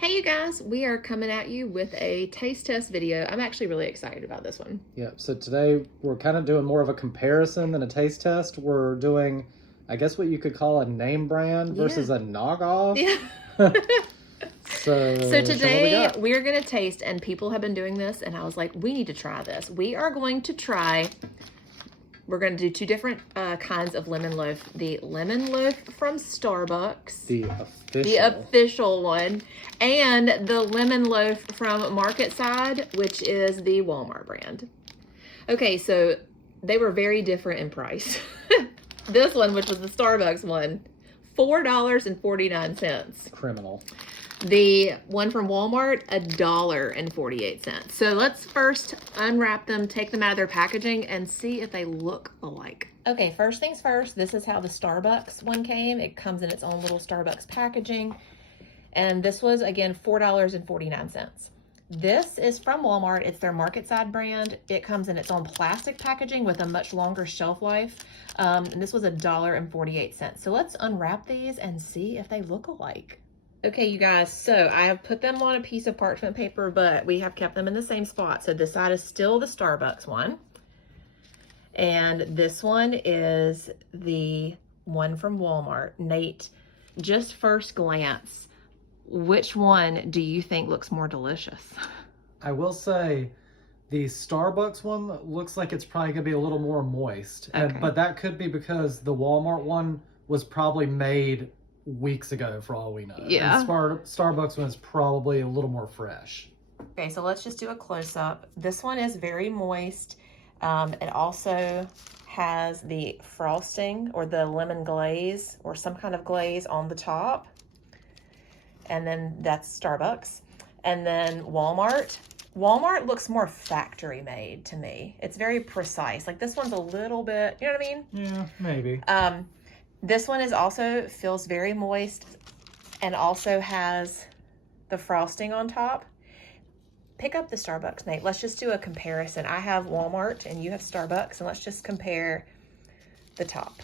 Hey you guys, we are coming at you with a taste test video. I'm actually really excited about this one. Yeah, so today we're kind of doing more of a comparison than a taste test. We're doing, I guess what you could call a name brand versus a knockoff. Yeah. So today we're going to taste, and people have been doing this, and I was like, we need to try this. We're going to do two different kinds of lemon loaf. The lemon loaf from Starbucks. The official one. And the lemon loaf from Marketside, which is the Walmart brand. Okay, so they were very different in price. This one, which was the Starbucks one, $4.49. Criminal. The one from Walmart, $1.48. So let's first unwrap them, take them out of their packaging, and see if they look alike. Okay, first things first, this is how the Starbucks one came. It comes in its own little Starbucks packaging. And this was, again, $4.49. This is from Walmart. It's their Marketside brand. It comes in its own plastic packaging with a much longer shelf life. And this was $1.48. So let's unwrap these and see if they look alike. Okay, you guys, so I have put them on a piece of parchment paper, but we have kept them in the same spot. So this side is still the Starbucks one. And this one is the one from Walmart. Nate, just first glance, which one do you think looks more delicious? I will say the Starbucks one looks like it's probably going to be a little more moist. Okay. But that could be because the Walmart one was probably made weeks ago for all we know. Yeah. And Starbucks one is probably a little more fresh. Okay, so let's just do a close-up. This one is very moist. It also has the frosting or the lemon glaze or some kind of glaze on the top. And then that's Starbucks. And then Walmart. Walmart looks more factory made to me. It's very precise. Like this one's a little bit, you know what I mean? Yeah, maybe. This one is also feels very moist and also has the frosting on top. Pick up the Starbucks, Nate. Let's just do a comparison. I have Walmart and you have Starbucks, and let's just compare the top.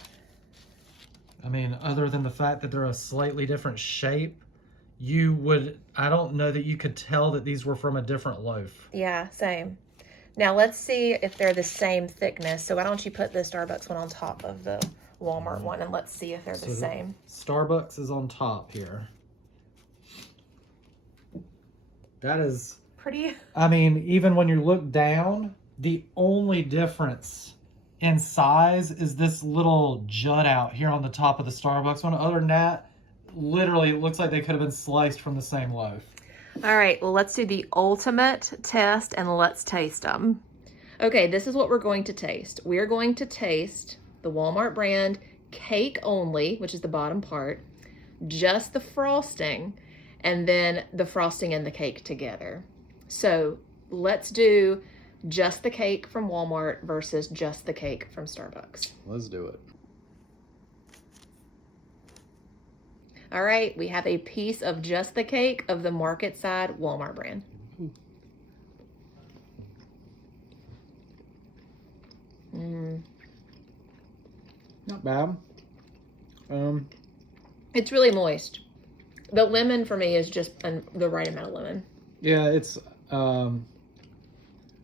I mean, other than the fact that they're a slightly different shape, I don't know that you could tell that these were from a different loaf. Yeah, same. Now let's see if they're the same thickness. So why don't you put the Starbucks one on top of the Walmart one, and let's see if they're the same. Starbucks is on top here. That is pretty. I mean, even when you look down, the only difference in size is this little jut out here on the top of the Starbucks one. Other than that, literally it looks like they could have been sliced from the same loaf. All right, well, let's do the ultimate test and let's taste them. Okay, this is what we're going to taste. We're going to taste the Walmart brand cake only, which is the bottom part, just the frosting, and then the frosting and the cake together. So let's do just the cake from Walmart versus just the cake from Starbucks. Let's do it. All right, we have a piece of just the cake of the Marketside Walmart brand. Not bad. It's really moist. The lemon for me is just the right amount of lemon. Yeah, it's a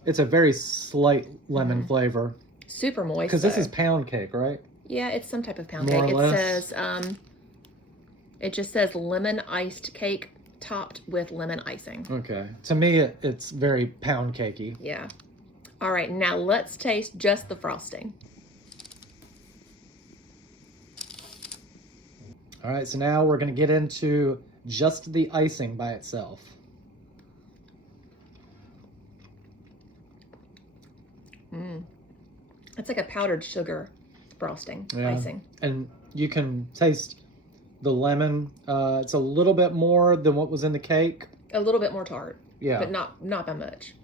very slight lemon flavor. Super moist. Because this is pound cake, right? Yeah, it's some type of pound More cake. or less. Says it just says lemon iced cake topped with lemon icing. Okay. To me, it's very pound cakey. Yeah. All right, now let's taste just the frosting. All right, so now we're going to get into just the icing by itself. It's like a powdered sugar frosting, icing. And you can taste the lemon. It's a little bit more than what was in the cake. A little bit more tart. Yeah. But not by much.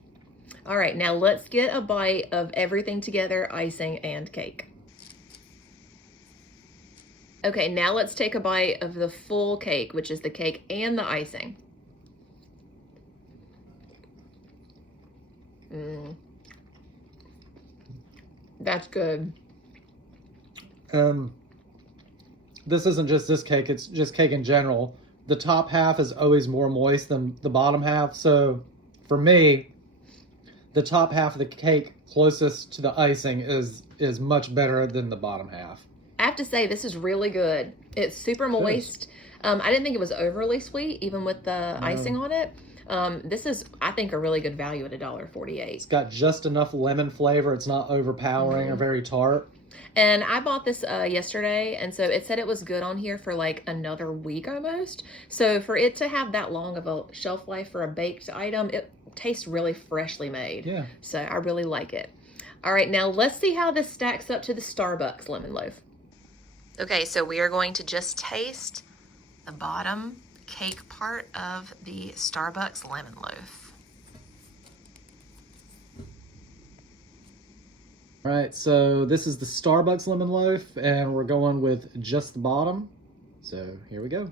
All right, now let's get a bite of everything together, icing and cake. Okay, now let's take a bite of the full cake, which is the cake and the icing. That's good. This isn't just this cake, it's just cake in general. the top half is always more moist than the bottom half. So for me, the top half of the cake closest to the icing is much better than the bottom half. I have to say, this is really good. It's super moist. I didn't think it was overly sweet, even with the icing on it. This is, I think, a really good value at $1.48. It's got just enough lemon flavor. It's not overpowering or very tart. And I bought this yesterday, and so it said it was good on here for like another week almost. So for it to have that long of a shelf life for a baked item, it tastes really freshly made. Yeah. So I really like it. All right, now let's see how this stacks up to the Starbucks lemon loaf. Okay, so we are going to just taste the bottom cake part of the Starbucks lemon loaf. All right, so this is the Starbucks lemon loaf, and we're going with just the bottom. So here we go.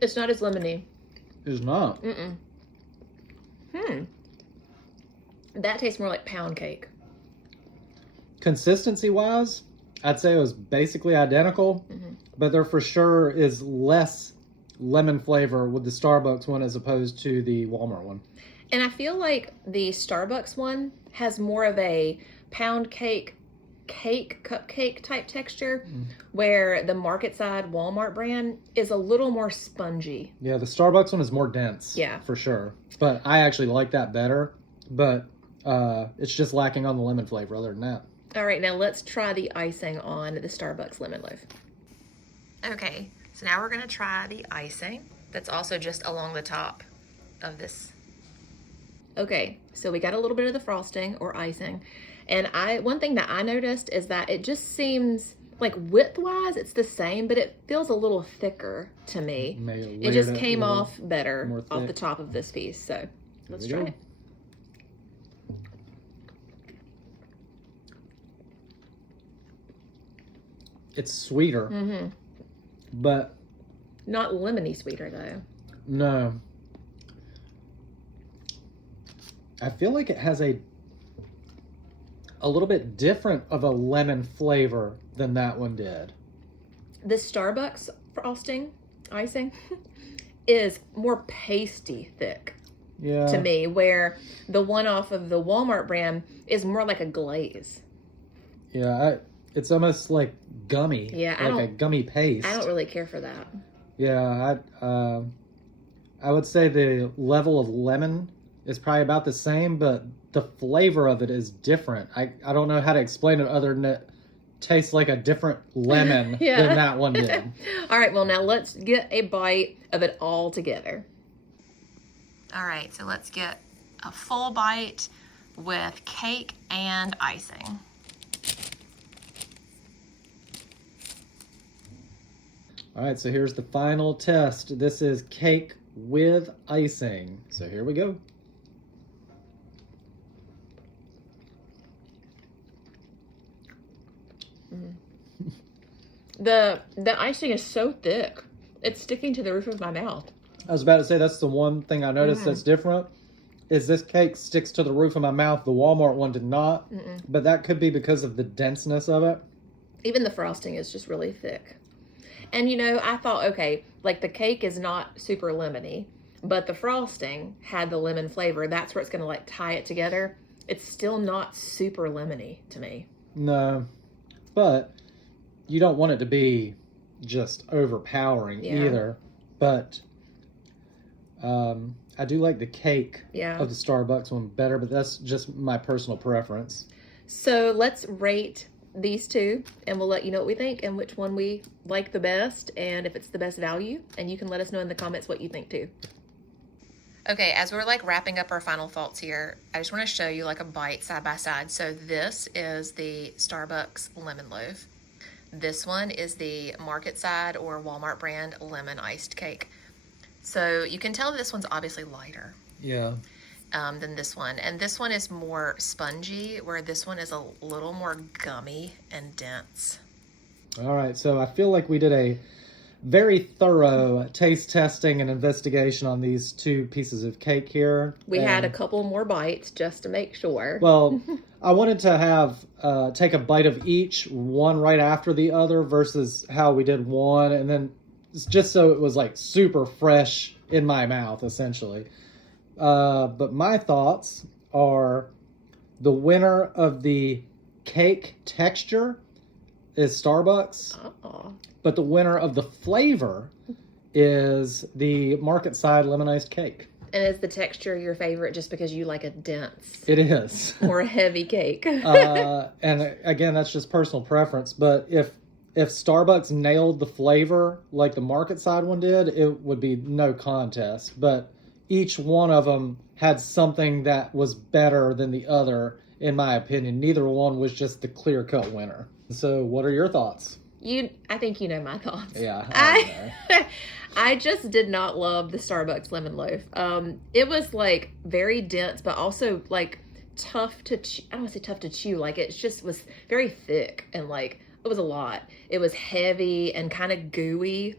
It's not as lemony. It's not. That tastes more like pound cake. Consistency-wise, I'd say it was basically identical, but there for sure is less lemon flavor with the Starbucks one as opposed to the Walmart one. And I feel like the Starbucks one has more of a pound cake, cupcake type texture, where the Marketside Walmart brand is a little more spongy. Yeah, the Starbucks one is more dense. Yeah. For sure. But I actually like that better, but it's just lacking on the lemon flavor other than that. All right, now let's try the icing on the Starbucks lemon loaf. Okay, so now we're gonna try the icing that's also just along the top of this. Okay, so we got a little bit of the frosting or icing. And one thing that I noticed is that it just seems like width-wise it's the same, but it feels a little thicker to me. It just came off better off the top of this piece. So let's try it. It's sweeter, but not lemony sweeter though. No. I feel like it has a little bit different of a lemon flavor than that one did. The Starbucks frosting, icing, is more pasty thick to me, where the one off of the Walmart brand is more like a glaze. Yeah, it's almost like gummy. Yeah, like a gummy paste. I don't really care for that. Yeah, I would say the level of lemon is probably about the same, but the flavor of it is different. I don't know how to explain it other than it tastes like a different lemon than that one did. All right, well now let's get a bite of it all together. All right, so let's get a full bite with cake and icing. All right, so here's the final test. This is cake with icing. So here we go. The icing is so thick. It's sticking to the roof of my mouth. I was about to say that's the one thing I noticed that's different is this cake sticks to the roof of my mouth. The Walmart one did not, but that could be because of the denseness of it. Even the frosting is just really thick. And you know, I thought, okay, like the cake is not super lemony, but the frosting had the lemon flavor. That's where it's going to like tie it together. It's still not super lemony to me. No, but you don't want it to be just overpowering either. But I do like the cake of the Starbucks one better, but that's just my personal preference. So let's rate these two, and we'll let you know what we think and which one we like the best and if it's the best value. And you can let us know in the comments what you think too. Okay, as we're like wrapping up our final thoughts here, I just want to show you like a bite side by side. So this is the Starbucks lemon loaf. This one is the Marketside or Walmart brand lemon iced cake. So you can tell this one's obviously lighter than this one. And this one is more spongy, where this one is a little more gummy and dense. All right, so I feel like we did a very thorough taste testing and investigation on these two pieces of cake here. We had a couple more bites just to make sure. Well, I wanted to have take a bite of each, one right after the other, versus how we did one, and then just so it was like super fresh in my mouth, essentially. But my thoughts are the winner of the cake texture is Starbucks. Oh. But the winner of the flavor is the Marketside lemon iced cake. And is the texture your favorite just because you like a dense It is. or a heavy cake? And again, that's just personal preference. But if Starbucks nailed the flavor like the Marketside one did, it would be no contest. But each one of them had something that was better than the other, in my opinion. Neither one was just the clear-cut winner. So what are your thoughts? I think you know my thoughts. Yeah, I just did not love the Starbucks lemon loaf. It was like very dense, but also like tough to chew. I don't want to say tough to chew. Like it just was very thick and like it was a lot. It was heavy and kind of gooey.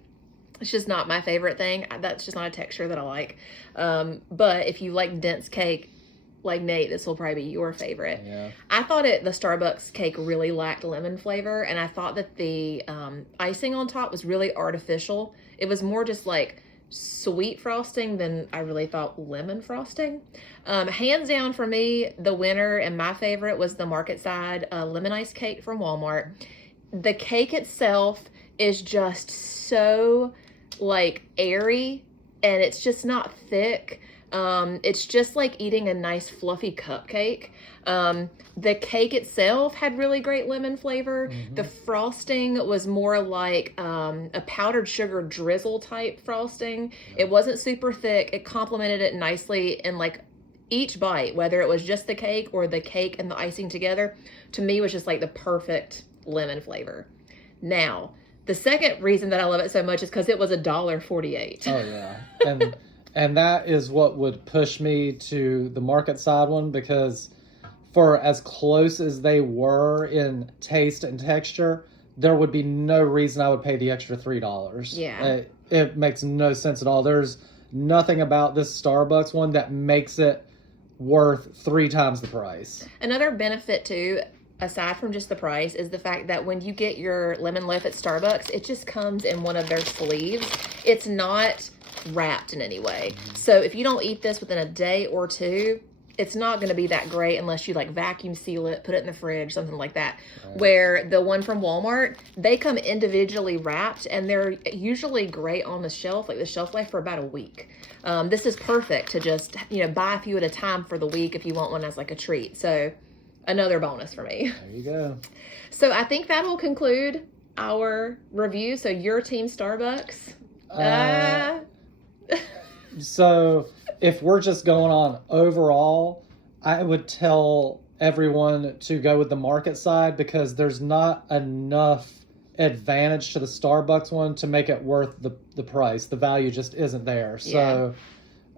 It's just not my favorite thing. That's just not a texture that I like. But if you like dense cake, like Nate, this will probably be your favorite. Yeah. I thought the Starbucks cake really lacked lemon flavor, and I thought that the icing on top was really artificial. It was more just like sweet frosting than I really thought lemon frosting. Hands down for me, the winner and my favorite was the Marketside lemon ice cake from Walmart. The cake itself is just so like airy, and it's just not thick. It's just like eating a nice fluffy cupcake. The cake itself had really great lemon flavor. Mm-hmm. The frosting was more like a powdered sugar drizzle type frosting. It wasn't super thick. It complemented it nicely in like each bite, whether it was just the cake or the cake and the icing together, to me was just like the perfect lemon flavor. Now, the second reason that I love it so much is because it was $1.48. Oh yeah, and that is what would push me to the Marketside one, because for as close as they were in taste and texture, there would be no reason I would pay the extra $3. Yeah. It makes no sense at all. There's nothing about this Starbucks one that makes it worth 3 times the price. Another benefit too, aside from just the price, is the fact that when you get your lemon loaf at Starbucks, it just comes in one of their sleeves. It's not wrapped in any way. So if you don't eat this within a day or two, it's not going to be that great unless you like vacuum seal it, put it in the fridge, something like that. Right. Where the one from Walmart, they come individually wrapped and they're usually great on the shelf, like the shelf life for about a week. This is perfect to just, buy a few at a time for the week if you want one as like a treat. So another bonus for me. There you go. So I think that will conclude our review. So your team Starbucks. So if we're just going on overall, I would tell everyone to go with the Marketside, because there's not enough advantage to the Starbucks one to make it worth the price. The value just isn't there. So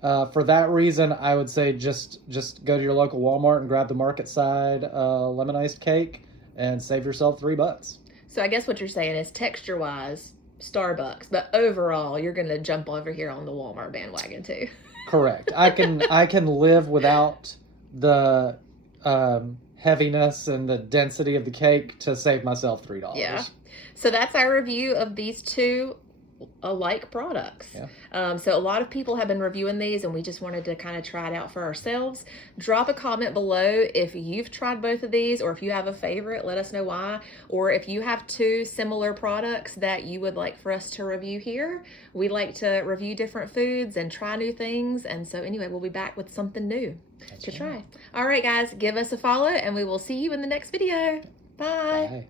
for that reason, I would say just go to your local Walmart and grab the Marketside lemon iced cake and save yourself $3. So I guess what you're saying is texture wise, Starbucks, but overall you're going to jump over here on the Walmart bandwagon too. Correct. I can live without the heaviness and the density of the cake to save myself $3. Yeah. So that's our review of these two alike products. Yeah. So a lot of people have been reviewing these, and we just wanted to kind of try it out for ourselves. Drop a comment below if you've tried both of these, or if you have a favorite, let us know why. Or if you have two similar products that you would like for us to review here. We like to review different foods and try new things. And so anyway, we'll be back with something new to try. All right, guys, give us a follow, and we will see you in the next video. Bye. Bye.